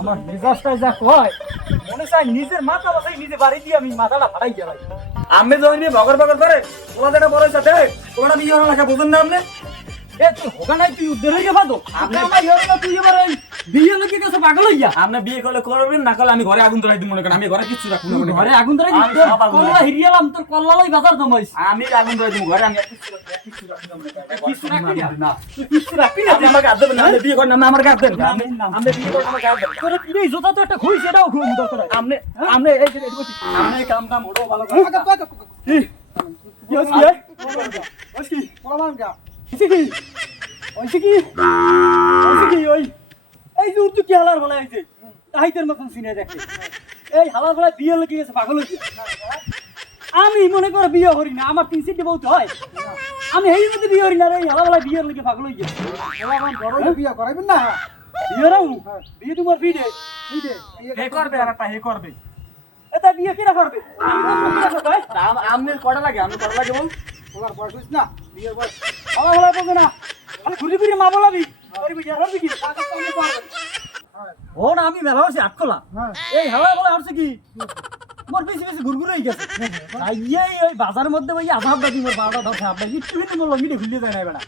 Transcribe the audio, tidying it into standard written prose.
আমার মেজাজটা যা কয় মনে চাই নিজের মাথা বসাই নিজে বাড়ি দিয়ে আমি মাথাটা ফাটাই গেলাই। আমি যখন বগর বগর করে তোমাদের একটা বড় সাথে তোমরা বিয়ে হওয়ার লেখা বুঝুন না আপনি এ তুই হোগা নাই তুই উদ্ধার হয়ে যাবো আমার ইয়ে না তুই এবার বিয়ে লোকে কাছে পাগল হইয়া। আপনি বিয়ে করলে করবেন না করলে আমি ঘরে আগুন ধরাই দিব মনে করেন আমি ঘরে কিছু রাখবো না ঘরে আগুন ধরে আমি সব আগুন কল্লা হিরিয়ালাম তোর কল্লালাই বাজার জমাইছ। আমি আগুন ধরাই দিব ঘরে আমি কিছু রাখবো না তুই কিছু রাখবি না আপনি আমার গাছ দেবেন না আপনি বিয়ে করেন না আমার গাছ দেন না, না। আপনি বিয়ে করেন আমার গাছ দেন তোর কিরে জোতা তো একটা খুই সেটাও খুব দরকার। আপনি আপনি এই যে বলছি আপনি এই কামটা মোড়ো ভালো করে কি হচ্ছে রে? হচ্ছে কি? হচ্ছে কি? হচ্ছে কি? হচ্ছে কি? ওই এই যে উর্দু কি হালার বলা হয়েছে তাহিতের মতন সিনে দেখে এই হালার বলা বিয়ে লোকে গেছে পাগল হয়েছে। আমি মনে করে বিয়ে করি না আমার 3-4 বউ তো হয় আমি এই মধ্যে বিয়ে করি না রে হালা বলা বিয়ের লোকে পাগল হয়ে গেছে। বিয়া করাইবেন না বিয়ে রাও বিয়ে তোমার বিয়ে হে করবে আর একটা হে করবে এটা বিয়ে কিরা করবে আপনি কটা লাগে আপনি কটা লাগে বল তোমার বয়স হইছে না বিয়ের বয়স হালা বলা বলবে না আমি ঘুরি ঘুরি মা বলাবি কি ও না আমি মেলা হচ্ছে আটকলা হ্যাঁ এই হালা বলা হচ্ছে কি মোর বেশি বেশি ঘুরঘুর হয়ে গেছে এই ওই বাজারের মধ্যে ওই আধার দাদি মোর বারোটা ধরছে আপনার একটু কিন্তু মোর লঙ্গিটা খুলিয়ে যায় না বেড়া